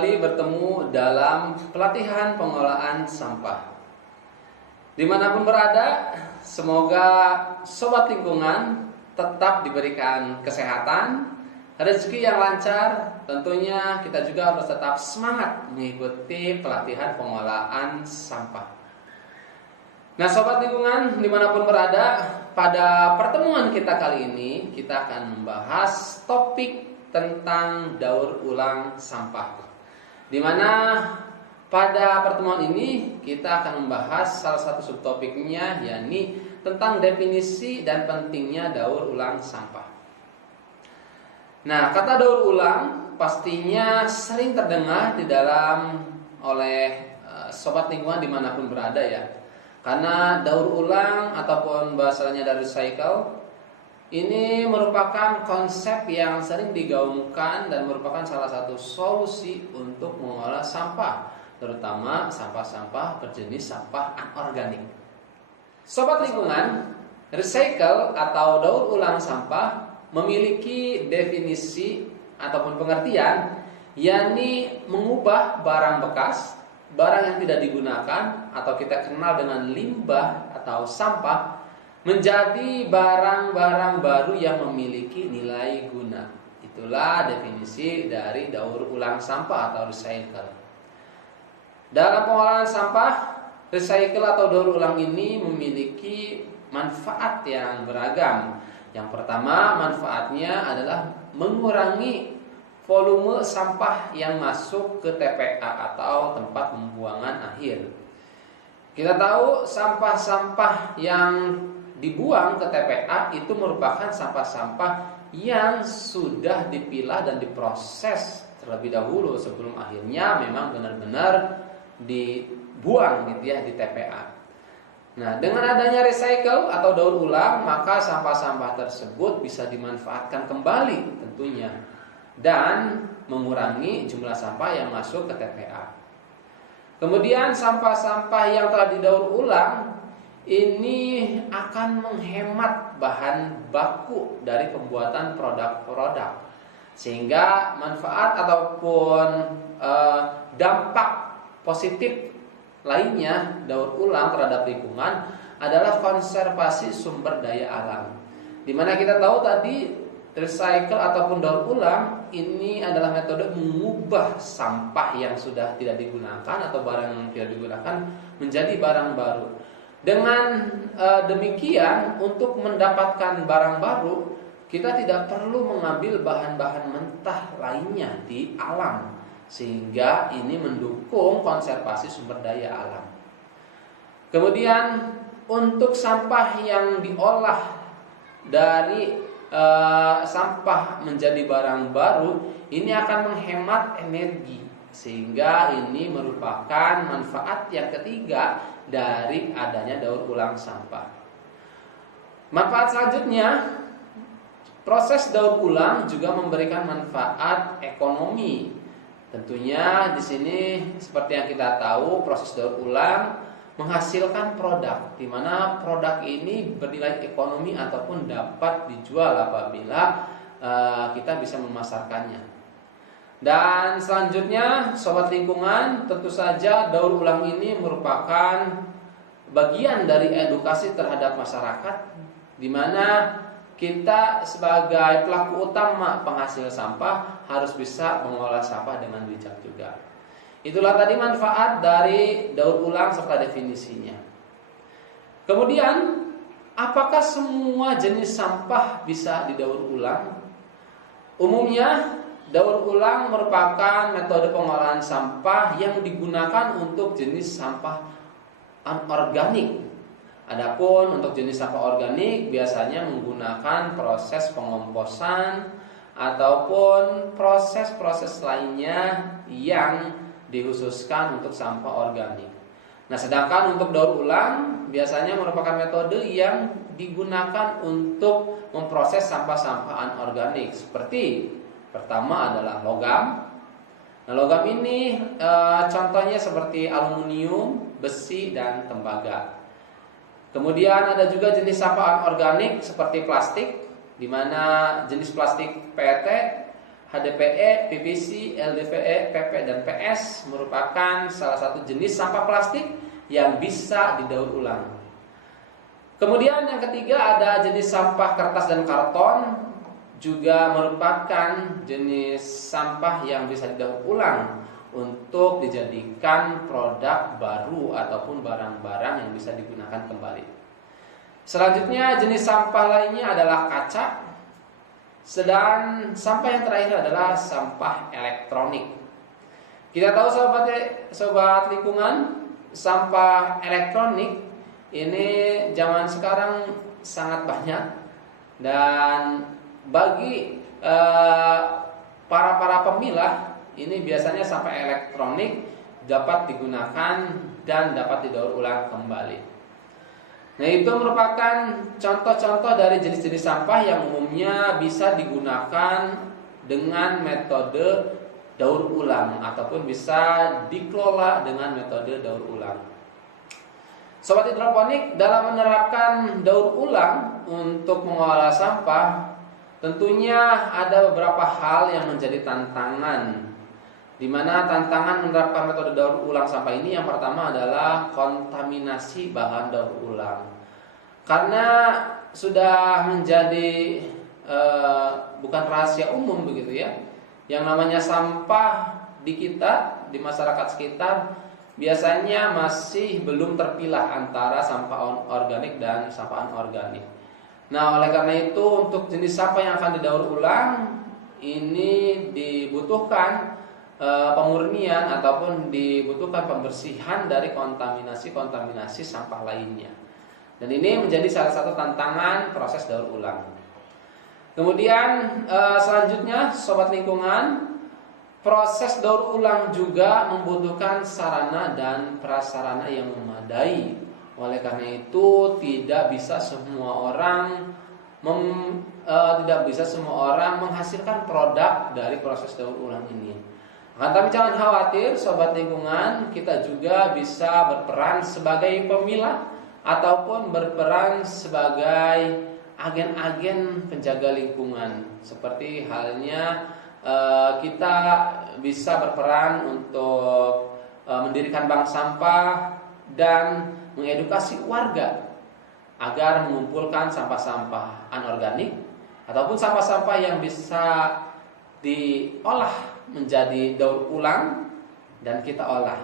kembali bertemu dalam pelatihan pengolahan sampah. Dimanapun berada, semoga sobat lingkungan tetap diberikan kesehatan, rezeki yang lancar. Tentunya kita juga harus tetap semangat mengikuti pelatihan pengolahan sampah. Nah, sobat lingkungan dimanapun berada, pada pertemuan kita kali ini kita akan membahas topik tentang daur ulang sampah. Di mana pada pertemuan ini kita akan membahas salah satu subtopiknya, yakni tentang definisi dan pentingnya daur ulang sampah. Nah, kata daur ulang pastinya sering terdengar di dalam oleh sobat lingkungan dimanapun berada ya. Karena daur ulang ataupun bahasanya dari recycle ini merupakan konsep yang sering digaungkan dan merupakan salah satu solusi untuk mengolah sampah, terutama sampah-sampah berjenis sampah anorganik. Sobat lingkungan, recycle atau daur ulang sampah memiliki definisi ataupun pengertian, yakni mengubah barang bekas, barang yang tidak digunakan atau kita kenal dengan limbah atau sampah, menjadi barang-barang baru yang memiliki nilai guna. Itulah definisi dari daur ulang sampah atau recycle. Dalam pengolahan sampah, recycle atau daur ulang ini memiliki manfaat yang beragam. Yang pertama, manfaatnya adalah mengurangi volume sampah yang masuk ke TPA atau tempat pembuangan akhir. Kita tahu sampah-sampah yang dibuang ke TPA itu merupakan sampah-sampah yang sudah dipilah dan diproses terlebih dahulu sebelum akhirnya memang benar-benar dibuang gitu ya di TPA. Nah, dengan adanya recycle atau daur ulang, maka sampah-sampah tersebut bisa dimanfaatkan kembali tentunya dan mengurangi jumlah sampah yang masuk ke TPA. Kemudian sampah-sampah yang telah didaur ulang ini akan menghemat bahan baku dari pembuatan produk-produk, sehingga manfaat ataupun dampak positif lainnya daur ulang terhadap lingkungan adalah konservasi sumber daya alam. Dimana kita tahu tadi recycle ataupun daur ulang ini adalah metode mengubah sampah yang sudah tidak digunakan atau barang yang tidak digunakan menjadi barang baru. Dengan demikian, untuk mendapatkan barang baru, kita tidak perlu mengambil bahan-bahan mentah lainnya di alam, sehingga ini mendukung konservasi sumber daya alam. Kemudian untuk sampah yang diolah dari sampah menjadi barang baru, ini akan menghemat energi, sehingga ini merupakan manfaat yang ketiga dari adanya daur ulang sampah. Manfaat selanjutnya, proses daur ulang juga memberikan manfaat ekonomi. Tentunya di sini seperti yang kita tahu, proses daur ulang menghasilkan produk, di mana produk ini bernilai ekonomi ataupun dapat dijual apabila kita bisa memasarkannya. Dan selanjutnya, sobat lingkungan, tentu saja daur ulang ini merupakan bagian dari edukasi terhadap masyarakat, di mana kita sebagai pelaku utama penghasil sampah harus bisa mengolah sampah dengan bijak juga. Itulah tadi manfaat dari daur ulang serta definisinya. Kemudian, apakah semua jenis sampah bisa didaur ulang? Umumnya, daur ulang merupakan metode pengolahan sampah yang digunakan untuk jenis sampah anorganik. Adapun untuk jenis sampah organik biasanya menggunakan proses pengomposan ataupun proses-proses lainnya yang dikhususkan untuk sampah organik. Nah, sedangkan untuk daur ulang biasanya merupakan metode yang digunakan untuk memproses sampah-sampah anorganik, seperti pertama adalah logam. Nah, logam ini contohnya seperti aluminium, besi, dan tembaga. Kemudian ada juga jenis sampah anorganik seperti plastik, di mana jenis plastik PET HDPE, PVC, LDPE, PP, dan PS merupakan salah satu jenis sampah plastik yang bisa didaur ulang. Kemudian yang ketiga ada jenis sampah kertas dan karton, juga merupakan jenis sampah yang bisa didaur ulang untuk dijadikan produk baru ataupun barang-barang yang bisa digunakan kembali. Selanjutnya jenis sampah lainnya adalah kaca. Sedang sampah yang terakhir adalah sampah elektronik. Kita tahu sobat lingkungan, sampah elektronik ini zaman sekarang sangat banyak, dan bagi para pemilah ini biasanya sampah elektronik dapat digunakan dan dapat didaur ulang kembali. Nah, itu merupakan contoh-contoh dari jenis-jenis sampah yang umumnya bisa digunakan dengan metode daur ulang ataupun bisa dikelola dengan metode daur ulang. Sobat hidroponik, dalam menerapkan daur ulang untuk mengolah sampah, tentunya ada beberapa hal yang menjadi tantangan. Di mana tantangan menerapkan metode daur ulang sampah ini yang pertama adalah kontaminasi bahan daur ulang. Karena sudah menjadi bukan rahasia umum begitu ya, yang namanya sampah di kita, di masyarakat sekitar biasanya masih belum terpilah antara sampah organik dan sampah anorganik. Nah, oleh karena itu untuk jenis sampah yang akan didaur ulang ini dibutuhkan pemurnian ataupun dibutuhkan pembersihan dari kontaminasi sampah lainnya. Dan ini menjadi salah satu tantangan proses daur ulang. Kemudian selanjutnya sobat lingkungan, proses daur ulang juga membutuhkan sarana dan prasarana yang memadai. Oleh karena itu tidak bisa semua orang menghasilkan produk dari proses daur ulang ini. Tapi jangan khawatir sobat lingkungan, kita juga bisa berperan sebagai pemilah ataupun berperan sebagai agen-agen penjaga lingkungan. Seperti halnya kita bisa berperan untuk mendirikan bank sampah dan mengedukasi warga agar mengumpulkan sampah-sampah anorganik ataupun sampah-sampah yang bisa diolah menjadi daur ulang dan kita olah.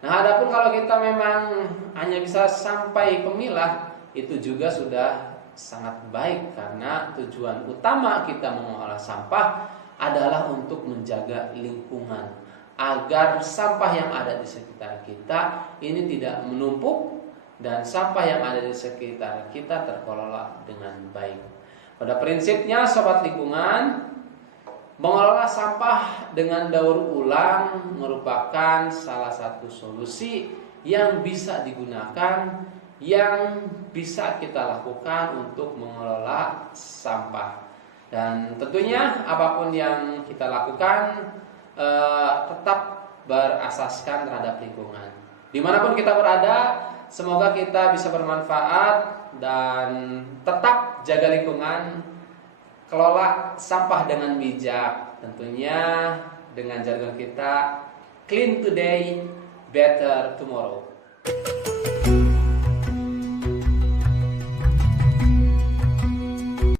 Nah, adapun kalau kita memang hanya bisa sampai pemilah, itu juga sudah sangat baik karena tujuan utama kita mengolah sampah adalah untuk menjaga lingkungan agar sampah yang ada di sekitar kita ini tidak menumpuk dan sampah yang ada di sekitar kita terkelola dengan baik. Pada prinsipnya sobat lingkungan, mengelola sampah dengan daur ulang merupakan salah satu solusi yang bisa digunakan, yang bisa kita lakukan untuk mengelola sampah. Dan tentunya apapun yang kita lakukan tetap berasaskan terhadap lingkungan. Dimanapun kita berada, semoga kita bisa bermanfaat dan tetap jaga lingkungan. Kelola sampah dengan bijak, tentunya dengan jargon kita clean today, better tomorrow.